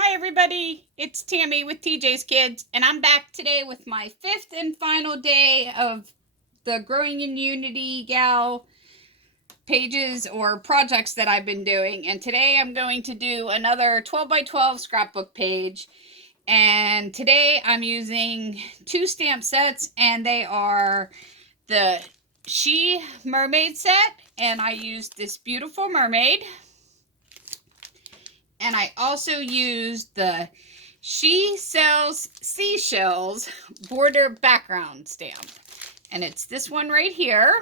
Hi everybody, it's Tammy with TJ's Kids, and I'm back today with my fifth and final day of the Growing in Unity Gal pages or projects that I've been doing. And today I'm going to do another 12 by 12 scrapbook page. And today I'm using two stamp sets, and they are the She Mermaid set, and I used this beautiful mermaid. And I also used the She Sells Seashells border background stamp. And it's this one right here.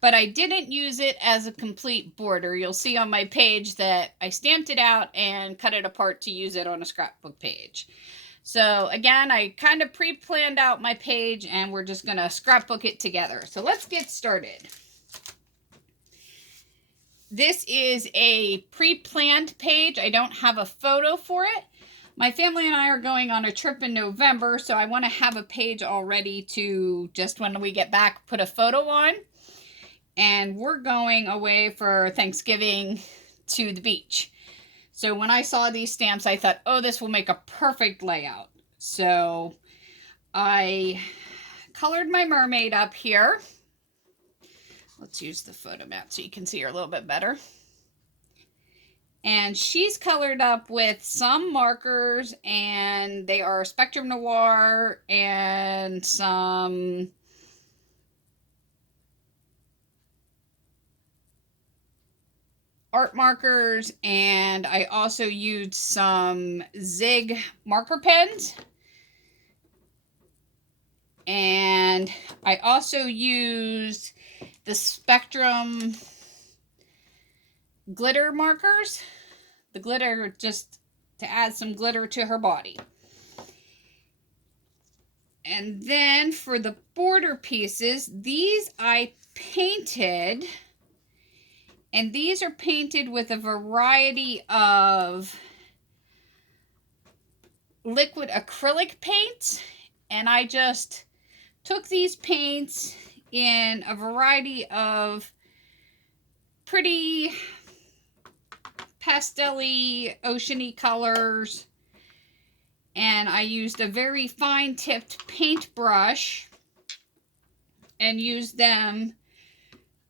But I didn't use it as a complete border. You'll see on my page that I stamped it out and cut it apart to use it on a scrapbook page. So again, I kind of pre-planned out my page, and we're just going to scrapbook it together. So let's get started. This is a pre-planned page. I don't have a photo for it. My family and I are going on a trip in November, so I want to have a page all ready to just when we get back put a photo on. And we're going away for Thanksgiving to the beach. So when I saw these stamps, I thought, oh, this will make a perfect layout. So I colored my mermaid up here. Let's use the photo mat so you can see her a little bit better. And she's colored up with some markers, and they are Spectrum Noir and some art markers, and I also used some Zig marker pens. And I also used the Spectrum glitter markers. The glitter just to add some glitter to her body. And then for the border pieces, these I painted. And these are painted with a variety of liquid acrylic paints. And I just took these paints in a variety of pretty pastel-y, ocean-y colors. And I used a very fine-tipped paintbrush and used them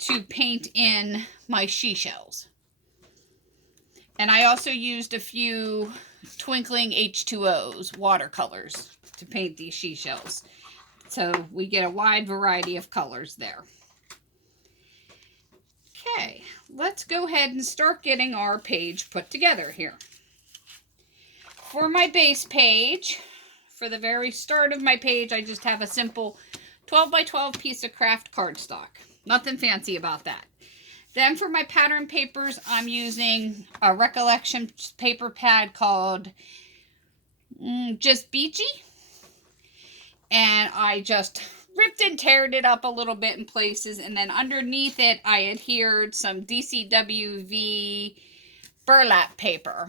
to paint in my seashells. And I also used a few twinkling H2Os, watercolors, to paint these seashells. So we get a wide variety of colors there. Okay, let's go ahead and start getting our page put together here. For my base page, for the very start of my page, I just have a simple 12 by 12 piece of craft cardstock. Nothing fancy about that. Then for my pattern papers, I'm using a Recollection paper pad called Just Beachy. And I just ripped and teared it up a little bit in places, and then underneath it I adhered some DCWV burlap paper,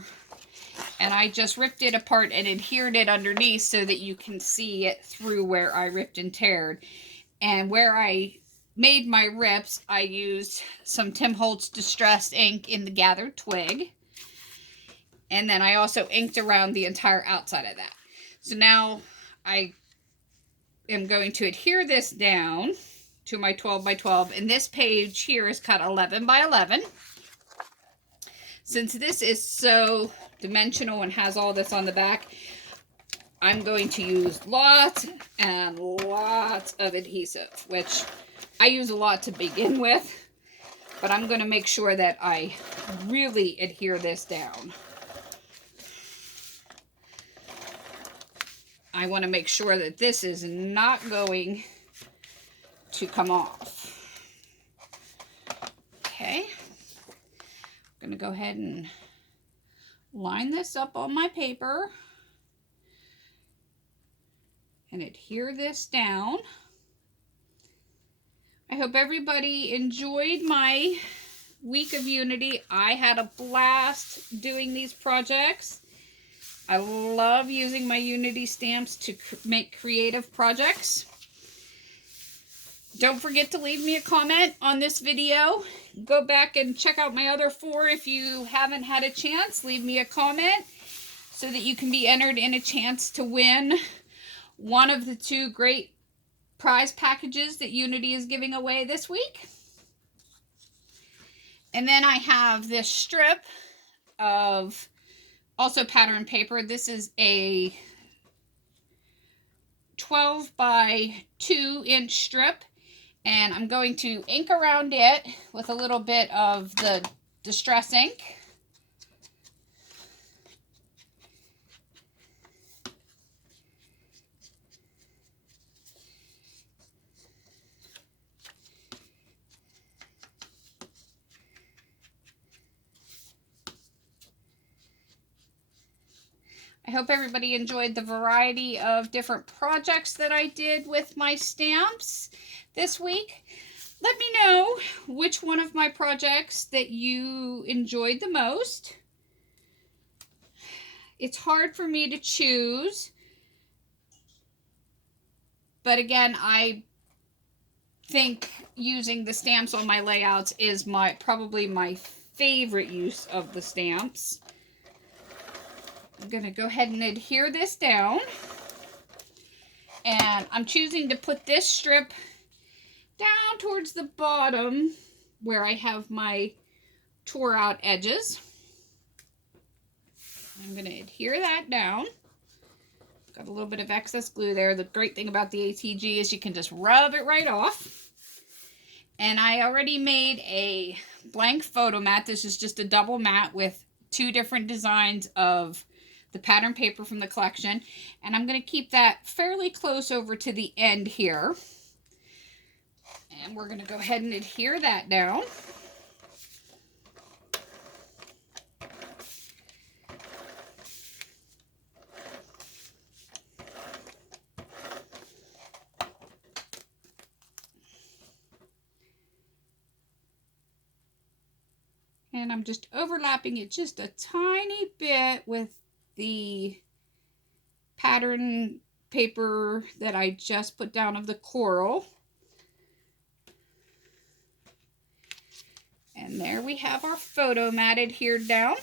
and I just ripped it apart and adhered it underneath so that you can see it through where I ripped and teared. And where I made my rips, I used some Tim Holtz Distress ink in the gathered twig, and then I also inked around the entire outside of that. So now I am going to adhere this down to my 12 by 12, and this page here is cut 11 by 11. Since this is so dimensional and has all this on the back, I'm going to use lots and lots of adhesive, which I use a lot to begin with, but I'm going to make sure that I really adhere this down. I want to make sure that this is not going to come off. Okay. I'm going to go ahead and line this up on my paper and adhere this down. I hope everybody enjoyed my week of Unity. I had a blast doing these projects. I love using my Unity stamps to make creative projects. Don't forget to leave me a comment on this video. Go back and check out my other 4 if you haven't had a chance. Leave me a comment so that you can be entered in a chance to win one of the 2 great prize packages that Unity is giving away this week. And then I have this strip of also pattern paper. This is a 12 by 2 inch strip, and I'm going to ink around it with a little bit of the Distress ink. I hope everybody enjoyed the variety of different projects that I did with my stamps this week. Let me know which one of my projects that you enjoyed the most. It's hard for me to choose, but again, I think using the stamps on my layouts is probably my favorite use of the stamps. I'm going to go ahead and adhere this down. And I'm choosing to put this strip down towards the bottom where I have my tore out edges. I'm going to adhere that down. Got a little bit of excess glue there. The great thing about the ATG is you can just rub it right off. And I already made a blank photo mat. This is just a double mat with 2 different designs of the pattern paper from the collection, and I'm going to keep that fairly close over to the end here, and we're going to go ahead and adhere that down. And I'm just overlapping it just a tiny bit with the pattern paper that I just put down of the coral. And there we have our photo mat adhered down.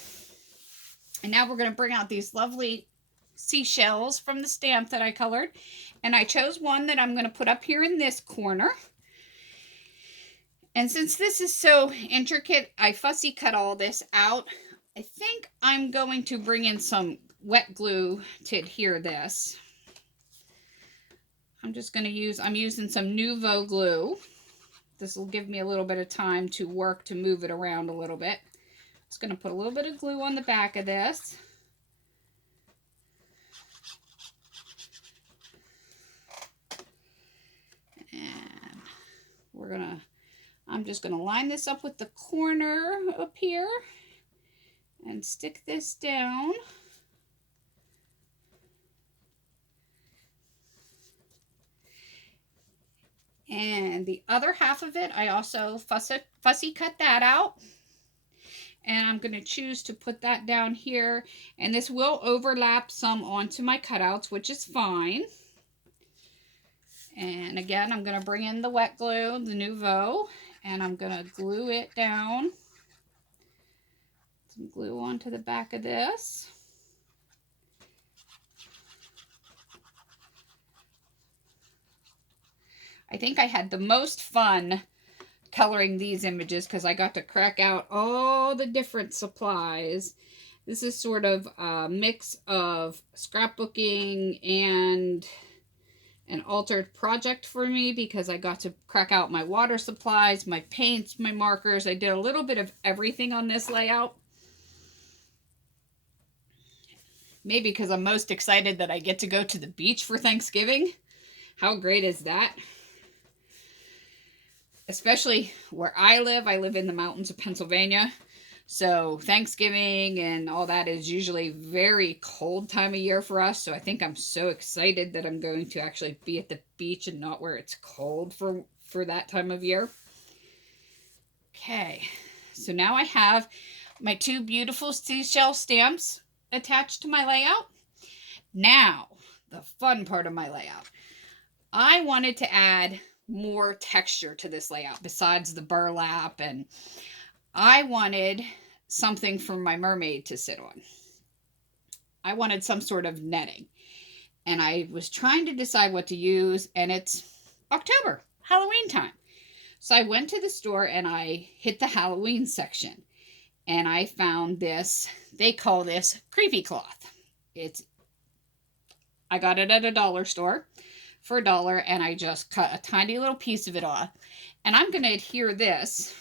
And now we're going to bring out these lovely seashells from the stamp that I colored. And I chose one that I'm going to put up here in this corner. And since this is so intricate, I fussy cut all this out. I think I'm going to bring in some wet glue to adhere this. I'm using some Nouveau glue. This will give me a little bit of time to work to move it around a little bit. Just going to put a little bit of glue on the back of this. And I'm just going to line this up with the corner up here and stick this down. And the other half of it, I also fussy cut that out. And I'm going to choose to put that down here. And this will overlap some onto my cutouts, which is fine. And again, I'm going to bring in the wet glue, the Nouveau, and I'm going to glue it down. Some glue onto the back of this. I think I had the most fun coloring these images because I got to crack out all the different supplies. This is sort of a mix of scrapbooking and an altered project for me because I got to crack out my water supplies, my paints, my markers. I did a little bit of everything on this layout. Maybe because I'm most excited that I get to go to the beach for Thanksgiving. How great is that? Especially where I live in the mountains of Pennsylvania. So Thanksgiving and all that is usually very cold time of year for us. So I think I'm so excited that I'm going to actually be at the beach and not where it's cold for that time of year. Okay, so now I have my 2 beautiful seashell stamps attached to my layout. Now, the fun part of my layout. I wanted to add more texture to this layout besides the burlap, and I wanted something for my mermaid to sit on. I wanted some sort of netting, and I was trying to decide what to use, and it's October, Halloween time. So I went to the store and I hit the Halloween section, and I found this. They call this creepy cloth. I got it at a dollar store for $1, and I just cut a tiny little piece of it off, and I'm going to adhere this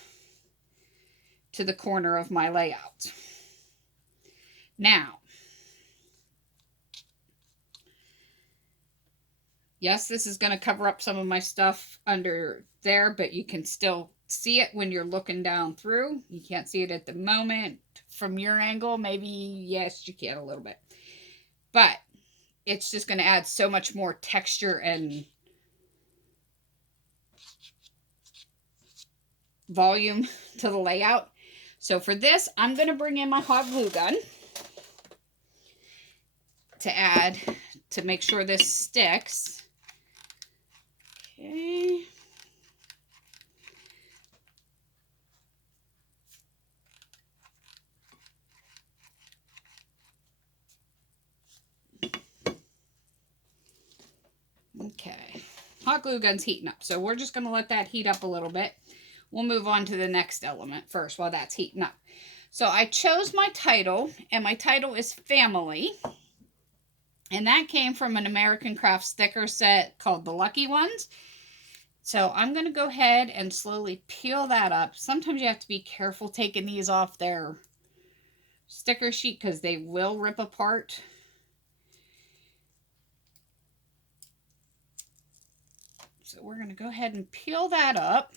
to the corner of my layout. Now, yes, this is going to cover up some of my stuff under there, but you can still see it when you're looking down through. You can't see it at the moment from your angle. Maybe, yes, you can a little bit. But it's just going to add so much more texture and volume to the layout. So for this, I'm going to bring in my hot glue gun to add, to make sure this sticks. Okay. Okay. Hot glue gun's heating up, so we're just going to let that heat up a little bit. We'll move on to the next element first while that's heating up. So I chose my title, and my title is Family. And that came from an American Craft sticker set called the Lucky Ones. So I'm going to go ahead and slowly peel that up. Sometimes you have to be careful taking these off their sticker sheet because they will rip apart. So we're going to go ahead and peel that up.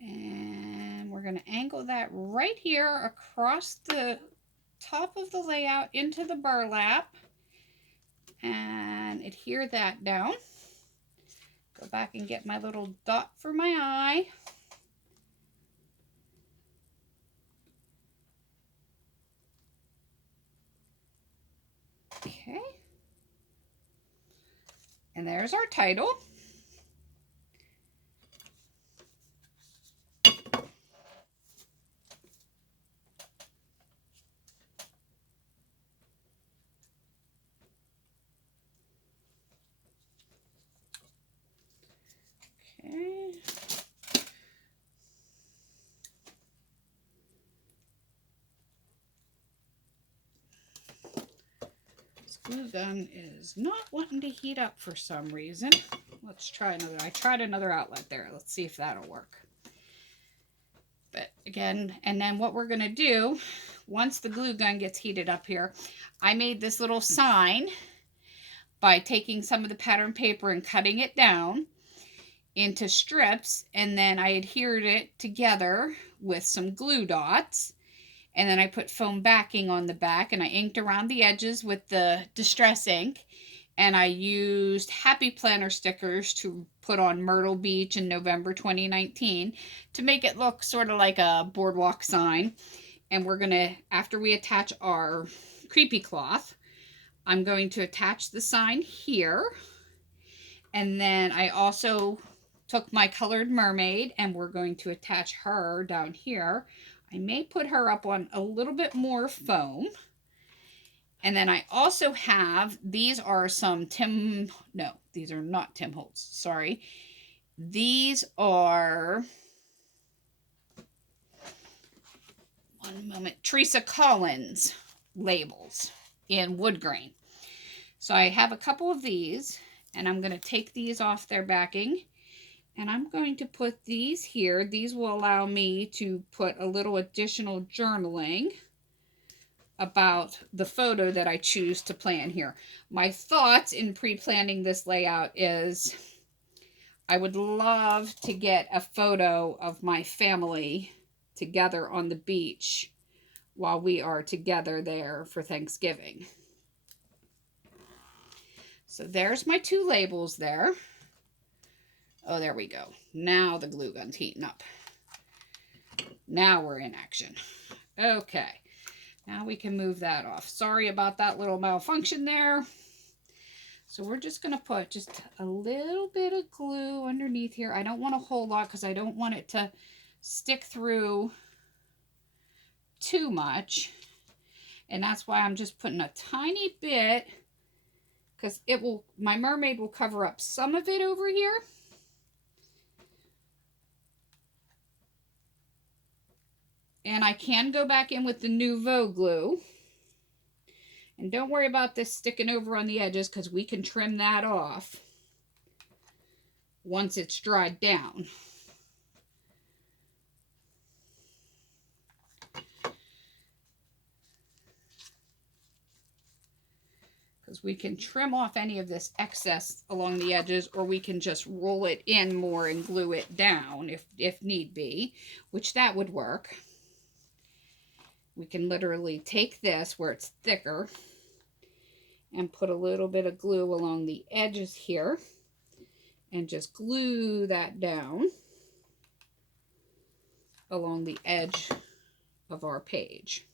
And we're going to angle that right here across the top of the layout into the burlap and adhere that down. Go back and get my little dot for my eye. Okay. And there's our title. Okay. This glue gun is not wanting to heat up for some reason. Let's try another. I tried another outlet there. Let's see if that'll work. But again, and then what we're going to do, once the glue gun gets heated up here, I made this little sign by taking some of the pattern paper and cutting it down into strips, and then I adhered it together with some glue dots, and then I put foam backing on the back, and I inked around the edges with the Distress ink, and I used Happy Planner stickers to put on Myrtle Beach in November 2019 to make it look sort of like a boardwalk sign. And we're going to, after we attach our creepy cloth, I'm going to attach the sign here. And then I also took my colored mermaid, and we're going to attach her down here. I may put her up on a little bit more foam. And then I also have, these are some these are not Tim Holtz, sorry. These are, one moment, Teresa Collins labels in wood grain. So I have a couple of these, and I'm going to take these off their backing, and I'm going to put these here. These will allow me to put a little additional journaling about the photo that I choose to plan here. My thoughts in pre-planning this layout is I would love to get a photo of my family together on the beach while we are together there for Thanksgiving. So there's my two labels there. Oh, there we go. Now the glue gun's heating up. Now we're in action. Okay. Now we can move that off. Sorry about that little malfunction there. So we're just going to put just a little bit of glue underneath here. I don't want a whole lot because I don't want it to stick through too much. And that's why I'm just putting a tiny bit, because it will, my mermaid will cover up some of it over here. And I can go back in with the Nouveau glue. And don't worry about this sticking over on the edges because we can trim that off once it's dried down. Because we can trim off any of this excess along the edges, or we can just roll it in more and glue it down if need be, which that would work. We can literally take this where it's thicker and put a little bit of glue along the edges here and just glue that down along the edge of our page.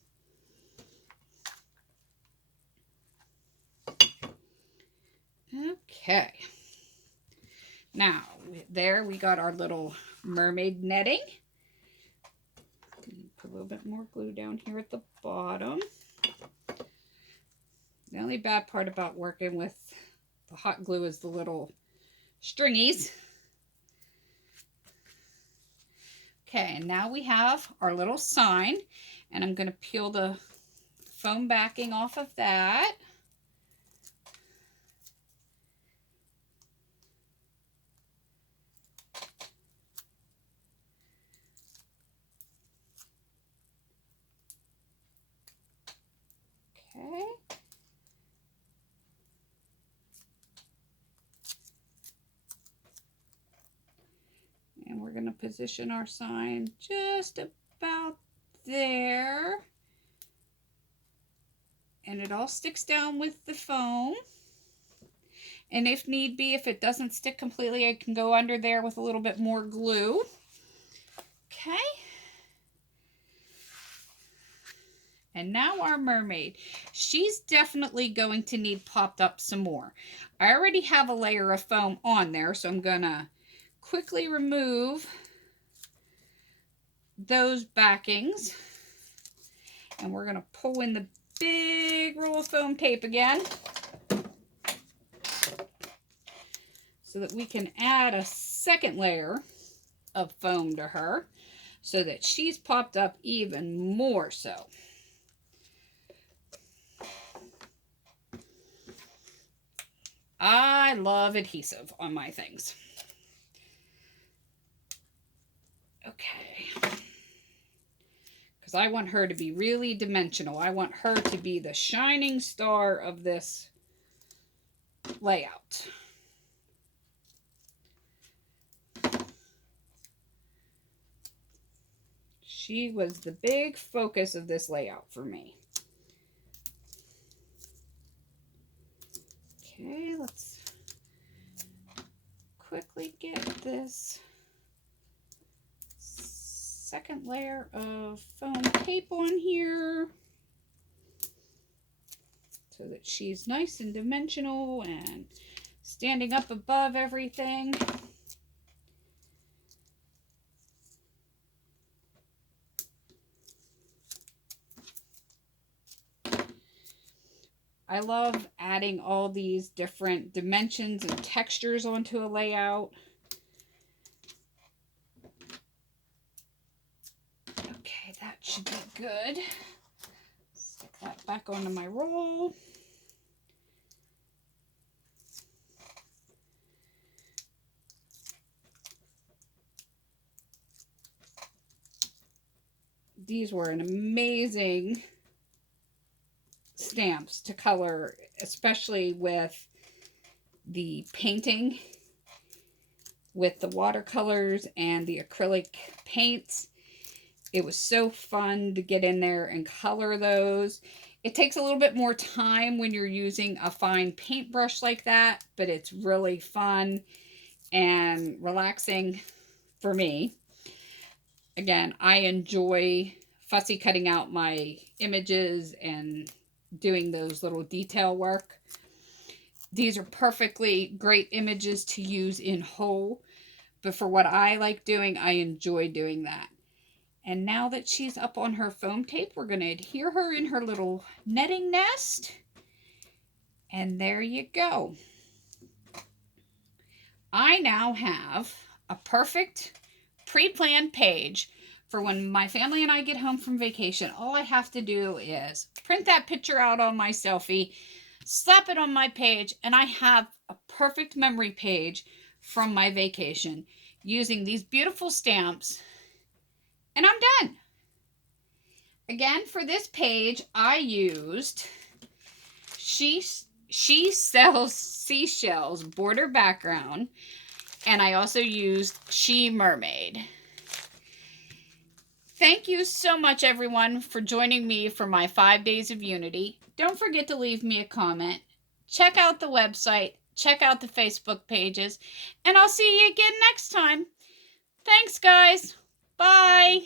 Okay. Now, there we got our little mermaid netting. Put a little bit more glue down here at the bottom. The only bad part about working with the hot glue is the little stringies. Okay, and now we have our little sign, and I'm going to peel the foam backing off of that. Okay. And we're going to position our sign just about there. And it all sticks down with the foam. And if need be, if it doesn't stick completely, I can go under there with a little bit more glue. Okay. And now our mermaid. She's definitely going to need popped up some more. I already have a layer of foam on there, so I'm going to quickly remove those backings. And we're going to pull in the big roll of foam tape again, so that we can add a second layer of foam to her so that she's popped up even more so. I love adhesive on my things. Okay. Because I want her to be really dimensional. I want her to be the shining star of this layout. She was the big focus of this layout for me. Okay, let's quickly get this second layer of foam tape on here so that she's nice and dimensional and standing up above everything. I love adding all these different dimensions and textures onto a layout. Okay, that should be good. Stick that back onto my roll. These were an amazing stamps to color, especially with the painting, with the watercolors and the acrylic paints. It was so fun to get in there and color those. It takes a little bit more time when you're using a fine paintbrush like that, but it's really fun and relaxing for me. Again, I enjoy fussy cutting out my images and doing those little detail work. These are perfectly great images to use in whole, but for what I like doing, I enjoy doing that. And now that she's up on her foam tape, we're going to adhere her in her little netting nest. And there you go. I now have a perfect pre-planned page for when my family and I get home from vacation. All I have to do is print that picture out on my selfie, slap it on my page, and I have a perfect memory page from my vacation using these beautiful stamps, and I'm done. Again, for this page, I used She Sells Seashells border background, and I also used She Mermaid. Thank you so much, everyone, for joining me for my 5 days of Unity. Don't forget to leave me a comment. Check out the website. Check out the Facebook pages. And I'll see you again next time. Thanks, guys. Bye.